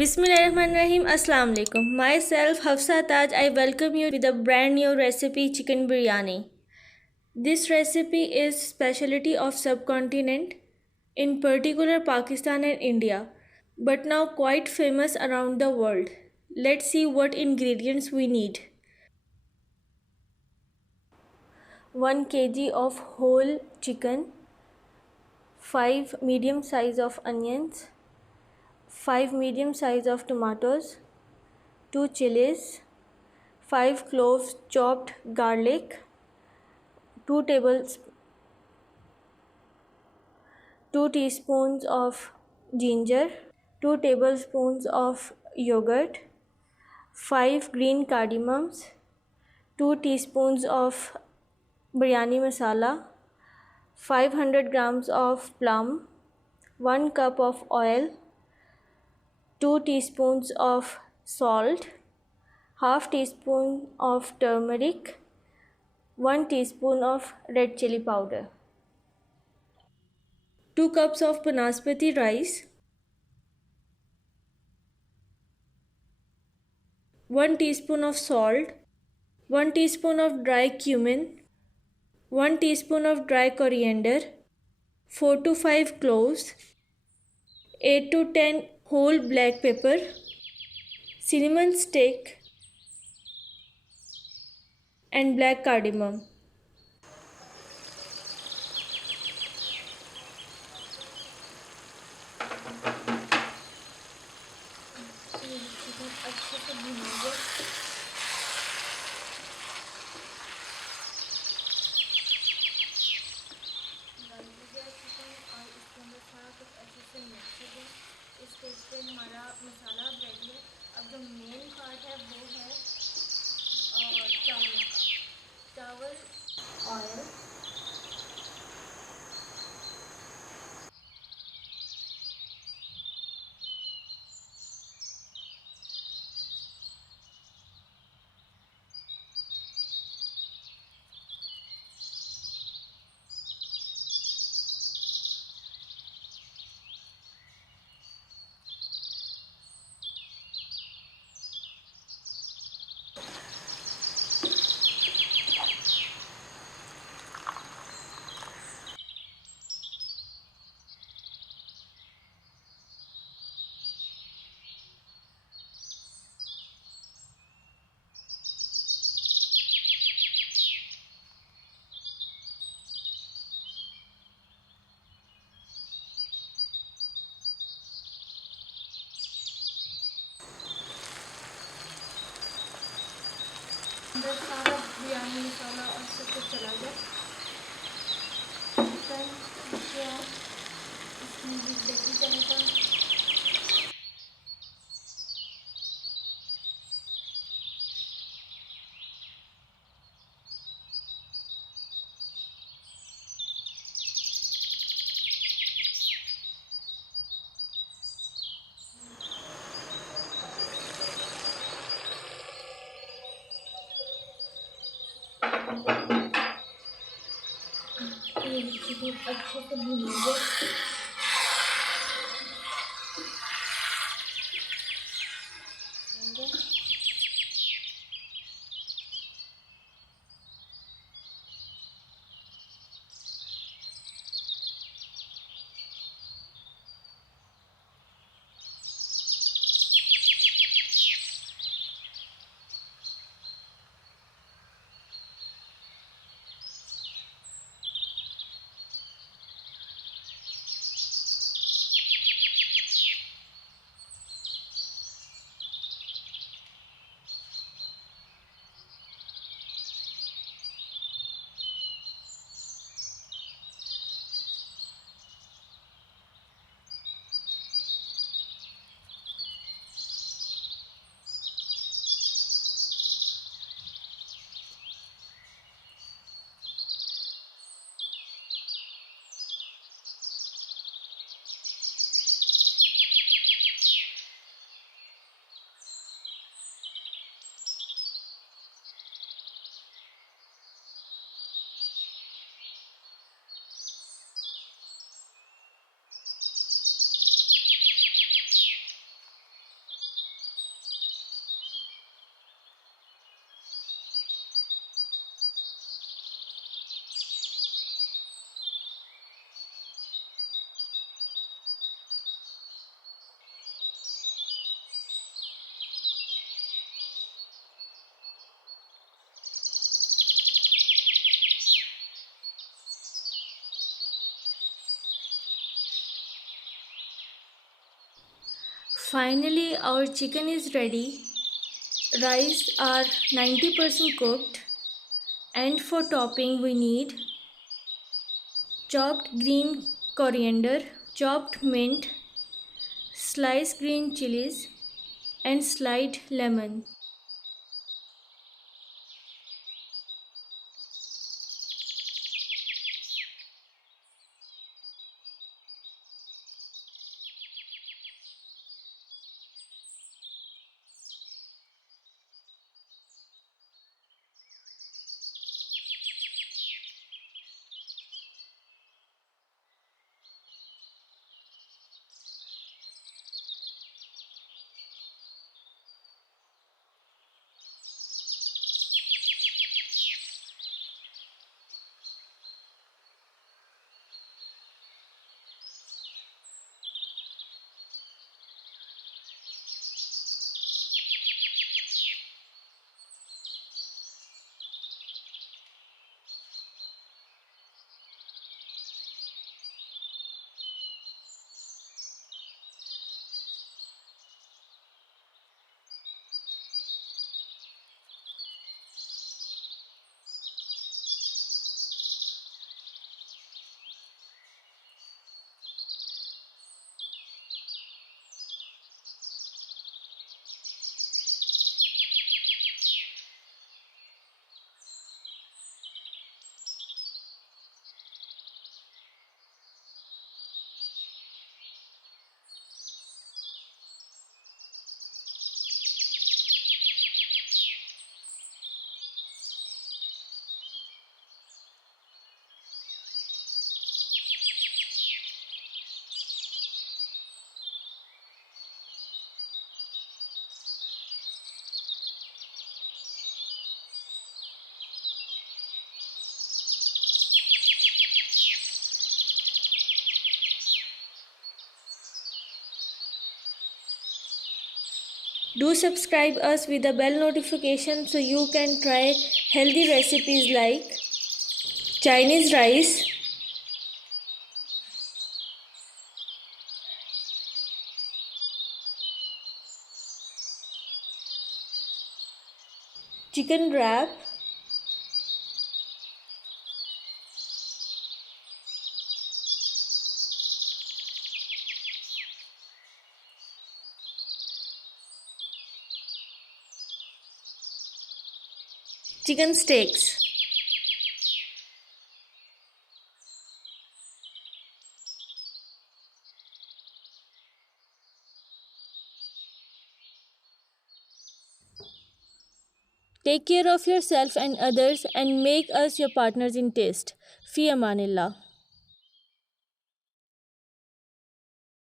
Bismillahirrahmanirrahim. Assalamu alaikum. Myself Hafsa Taj. I welcome you with a brand new recipe chicken biryani. This recipe is specialty of subcontinent, in particular Pakistan and India, but now quite famous around the world. Let's see what ingredients we need. 1 kg of whole chicken, 5 medium size of onions, 5 medium size of tomatoes, 2 chilies, 5 cloves chopped garlic, 2 tables 2 teaspoons of ginger, 2 tablespoons of yogurt, 5 green cardamoms, 2 teaspoons of biryani masala, 500 grams of plum, 1 cup of oil, 2 teaspoons of salt, half teaspoon of turmeric, 1 teaspoon of red chili powder, 2 cups of banaspati rice, 1 teaspoon of salt, 1 teaspoon of dry cumin, 1 teaspoon of dry coriander, 4 to 5 cloves, 8 to 10 whole black pepper, cinnamon stick and black cardamom. इस stage पे हमारा मसाला ready है। अब जो main part है वो है चावल का। चावल, ऑयल, अंदर सारा बिरयानी मसाला और सब कुछ चला जाए। इसमें भी देखी जाएगा। अच्छे से भूनेंगे। Finally, our chicken is ready. Rice are 90% cooked, and for topping we need chopped green coriander, chopped mint, sliced green chilies, and sliced lemon. Do subscribe us with the bell notification so you can try healthy recipes like Chinese rice, chicken wrap, chicken steaks. Take care of yourself and others and make us your partners in taste. Fi Amanillah.